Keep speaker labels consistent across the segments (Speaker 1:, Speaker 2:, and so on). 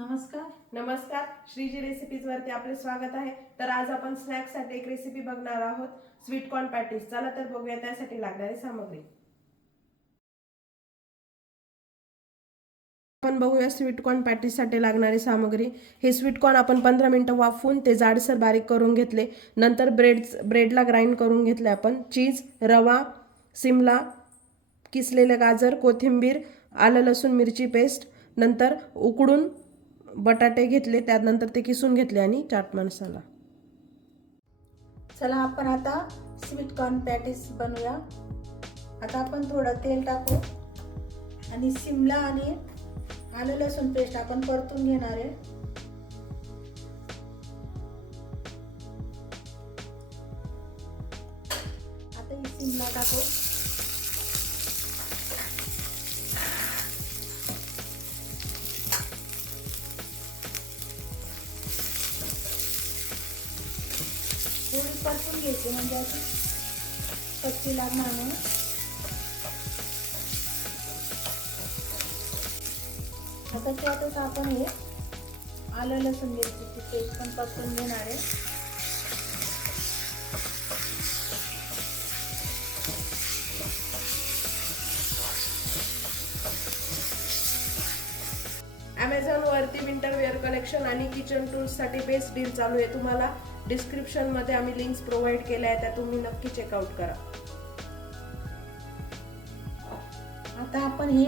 Speaker 1: नमस्कार.
Speaker 2: नमस्कार. श्रीजी रेसिपीज वरती आपले स्वागत आहे. तर आज आपण स्नॅक्ससाठी एक रेसिपी बघणार आहोत. स्वीट कॉर्न पॅटीस चला तर बघूया त्यासाठी लागणारी सामग्री. आपण बघूया स्वीट कॉर्न लागणारी सामग्री. हे स्वीट कॉर्न आपण पंधरा मिनटं वाफवून ते जाडसर बारीक करून घेतले. नंतर ब्रेड ब्रेडला ग्राइंड करून घेतले आपण. चीज रवा सिमला किसलेलं गाजर कोथिंबीर आलं लसूण मिरची पेस्ट नंतर उकडून बटाटे घेतले त्यानंतर ते किसून घेतले आणि चाट मसाला.
Speaker 1: चला आपण आता स्वीट कॉर्न पॅटीस बनवूया. आता आपण थोडं तेल टाकू. आणि शिमला आणि आलं लसूण पेस्ट आपण परतून घेणार आहे. आता ही शिमला टाकू. परतून घ्यायची म्हणजे अशी कच्ची लागणार नाही आता त्यातच आपण हे आलं लसूण मिरचीची पेस्ट पण परतून घेणार आहे.
Speaker 2: कलेक्शन आणि किचन टूल्ससाठी बेस्ट डील चालू आहे. तुम्हाला डिस्क्रिप्शनमध्ये आम्ही लिंक्स प्रोव्हाइड केल्या आहेत त्या तुम्ही नक्की चेकआउट करा.
Speaker 1: आता आपण हे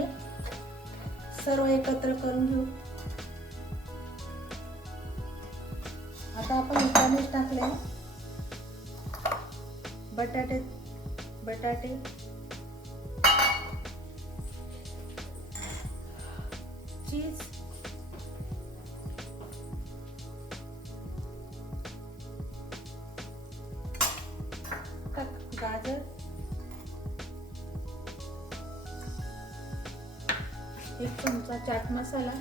Speaker 1: सर्व एकत्र करून घेऊ. आता आपण हे टाकले बटाटे बटाटे. चीज. चमचा चाट मसाला.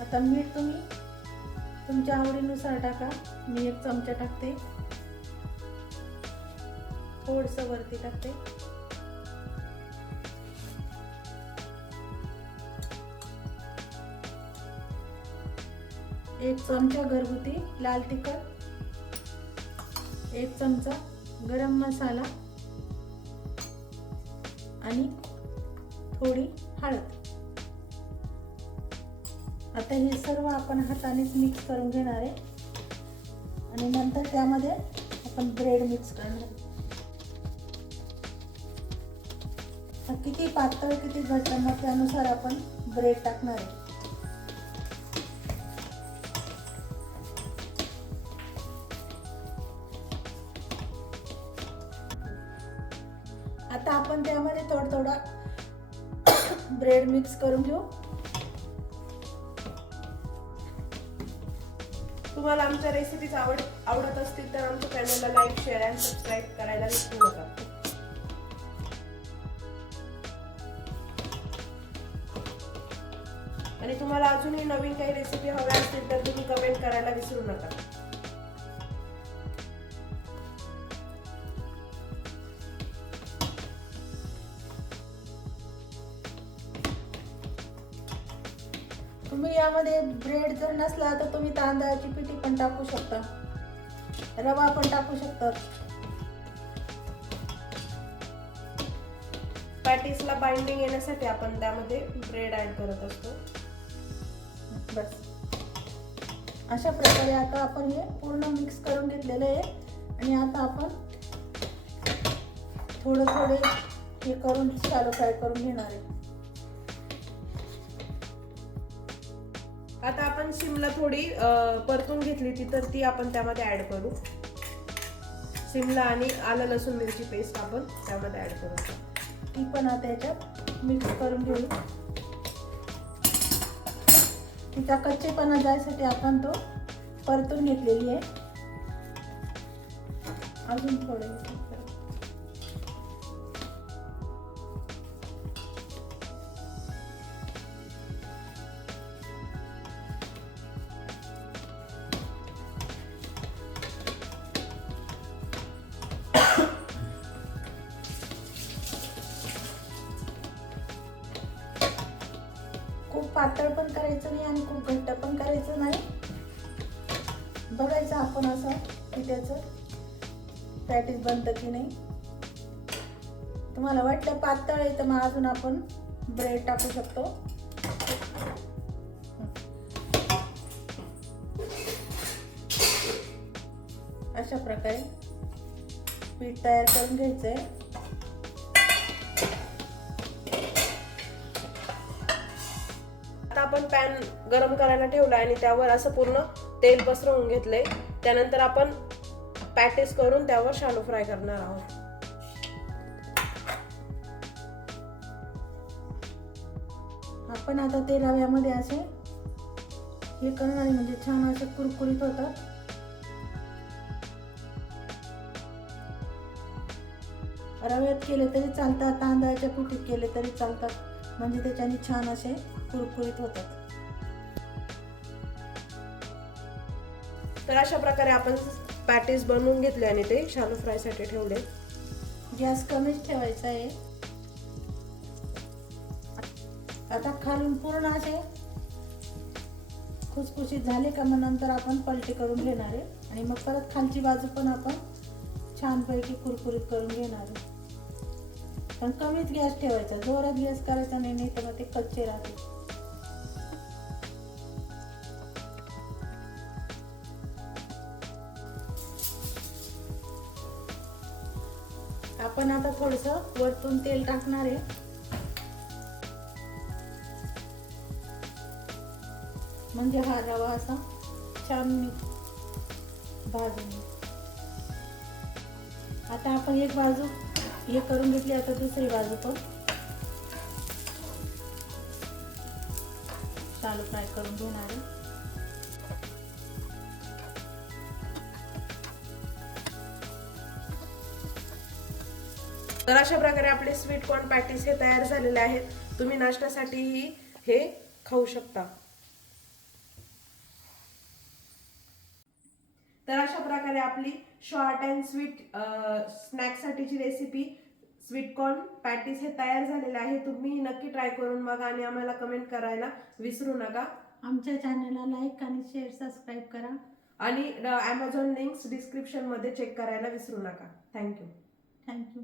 Speaker 1: आता मीठ तुम्ही तुमच्या आवडीनुसार टाका. मी एक चमचा टाकते. थोडस वरती टाकते. एक चमचा घरगुती लाल तिखट एक चमचा गरम मसाला आणि थोडी हळद. आता हे सर्व आपण हातानेच मिक्स करून घेणार आहे. आणि नंतर त्यामध्ये आपण ब्रेड मिक्स करणार किती पातळ किती घट्ट मग त्यानुसार आपण ब्रेड टाकणार आहे. आता आपण त्यामध्ये थोडं थोडं ब्रेड मिक्स करून घेऊ.
Speaker 2: तुम्हाला आमच्या रेसिपीज आवड आवडत असतील तर आमच्या चॅनलला लाईक शेअर अँड सबस्क्राईब करायला विसरू नका. आणि तुम्हाला अजूनही नवीन काही रेसिपी हव्या असतील तर तुम्ही कमेंट करायला विसरू नका.
Speaker 1: तुम्ही यामध्ये ब्रेड जर नसला तर तुम्ही तांदळाची पिठी पण टाकू शकता. रवा पण टाकू शकता.
Speaker 2: पॅटीसला बाइंडिंग येण्यासाठी आपण त्यामध्ये ब्रेड ऍड करत असतो.
Speaker 1: बस. अशा प्रकारे आता आपण हे पूर्ण मिक्स करून घेतलेलं आहे. आणि आता आपण थोडं थोडे हे करून शालो फ्राय करून घेणार आहे.
Speaker 2: आता आपण शिमला थोडी परतून घेतली ती तर ती आपण त्यामध्ये ऍड करू. शिमला आणि आलं लसूण मिरची पेस्ट आपण त्यामध्ये ऍड करू.
Speaker 1: ती पण आता याच्यात मिक्स करून घेऊ. तिचा कच्चेपणा जायसाठी आपण तो परतून घेतलेली आहे. अजून थोडे पातळ पण करायचं नाही आणि खूप घट्ट पण करायचं नाही. बघायचं आपण असं की त्याचं पॅटीस बनतं की नाही. तुम्हाला वाटलं पातळ आहे तर मग अजून आपण ब्रेड टाकू शकतो. अशा प्रकारे पीठ तयार करून घ्यायचं
Speaker 2: आहे आपण पॅन गरम करायला ठेवला आणि त्यावर असं पूर्ण तेल पसरवून घेतलंय. त्यानंतर आपण पॅटीस करून त्यावर शालो फ्राय करणार आहोत.
Speaker 1: आपण आता ते रव्यामध्ये असे हे करणार म्हणजे छान असे कुरकुरीत होतात. रव्यात केले तरी चालतात तांदळाच्या कुटीत केले तरी चालतात. म्हणजे त्याच्याने छान असे कुरकुरीत होतात.
Speaker 2: तर अशा प्रकारे आपण पॅटीस बनवून घेतले आणि ते शालो फ्रायसाठी ठेवले.
Speaker 1: गॅस कमीच ठेवायचा आहे. आता खालून पूर्ण असे खुसखुशीत झाले का मग नंतर आपण पलटी करून घेणार आहे. आणि मग परत खालची बाजू पण आपण छानपैकी कुरकुरीत करून घेणार आहे. पण कमीच गॅस ठेवायचा. जोरात गॅस करायचा नाही नाही तर मग ते कच्चे राहते आपण आता थोडस वरतून तेल टाकणार आहे. म्हणजे हा रवा असा छान भाजून. आता आपण एक बाजू हे करून घेतली आता दुसरी बाजू पण. चालू फ्राय करून घेणार आहे.
Speaker 2: तर अशा प्रकारे आपले स्वीट कॉर्न पॅटीस हे तयार झालेले आहेत. तुम्ही नाश्त्यासाठीही हे खाऊ शकता. तर अशा प्रकारे आपली शॉर्ट अँड स्वीट स्नॅक्ससाठीची रेसिपी स्वीट कॉर्न पॅटीस हे तयार झालेले आहे. तुम्ही नक्की ट्राय करून बघा आणि आम्हाला कमेंट करायला विसरू नका.
Speaker 1: आमच्या चॅनलला लाईक आणि शेअर सबस्क्राईब करा.
Speaker 2: आणि ॲमेझॉन लिंक्स डिस्क्रिप्शनमध्ये चेक करायला विसरू नका. Thank you
Speaker 1: thank you